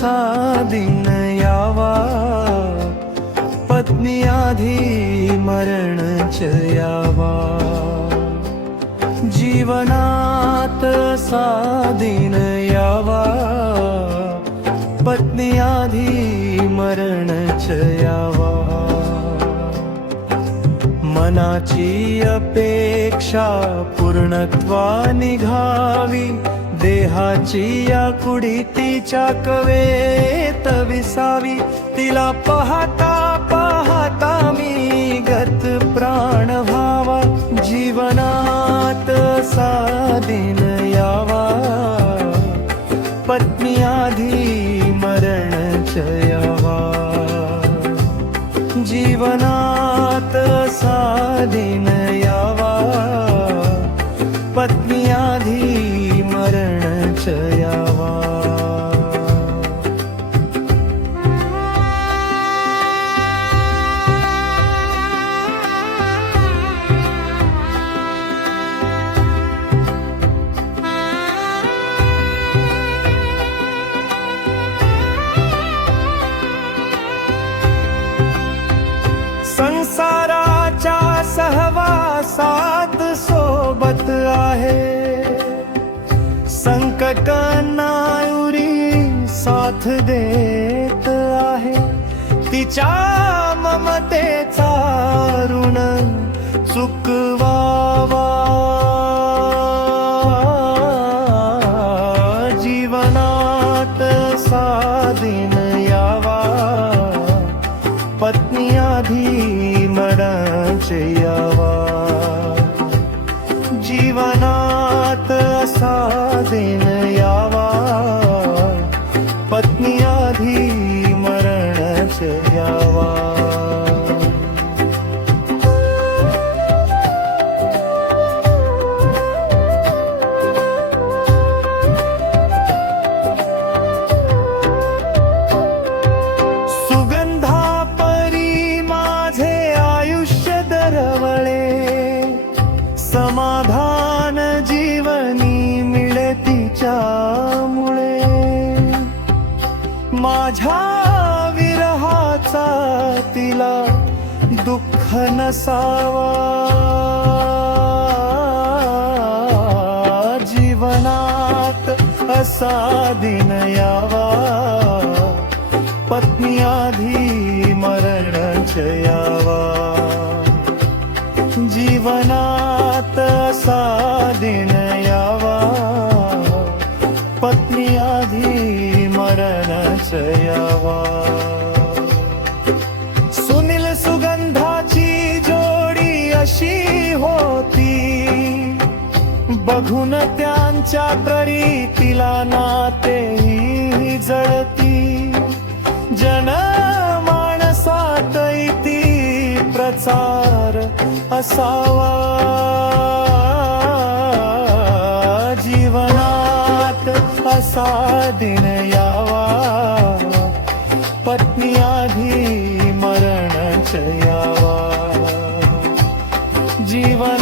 असा दिन यावा, पत्नी आधी मरणच यावा. जीवनात असा दिन यावा, पत्नी आधी मरणच यावा. मनाची अपेक्षा पूर्णत्वा निघावी, देहाची या कुडी तिच्या कवेत विसावी. तिला पाहता पाहता मी गत प्राण व्हावा. जीवनात असा दिन यावा, पत्नी आधी मरणच यावा. जीवनात असा दिन यावा, पत्नी आधी मरणच यावा. संसाराच्या सहवासात सोबत आहे, संकटांना उरी साथ देत आहे. तिच्या ममतेचा ऋण चुकवावा. जीवनात असा दिन यावा, पत्नी आधी मरणच यावा. जीवनात असा दिन यावा, पत्नी आधी मरणच यावा. समाधान जीवनी मिळे तिच्यामुळे. माझ्या विरहाचा तिला दुःख नसावा. जीवनात असा दिन यावा, पत्नी आधी मरणच यावा. जीवनात असा दिन यावा, पत्नी आधी मरणच यावा. सुनील सुगंधाची जोडी अशी होती, बघून त्यांच्या प्रीतीला नातेही जळती. जन माणसात इति प्रचार असावा. जीवनात असा दिन यावा, पत्नी आधी मरणच यावा. जीवन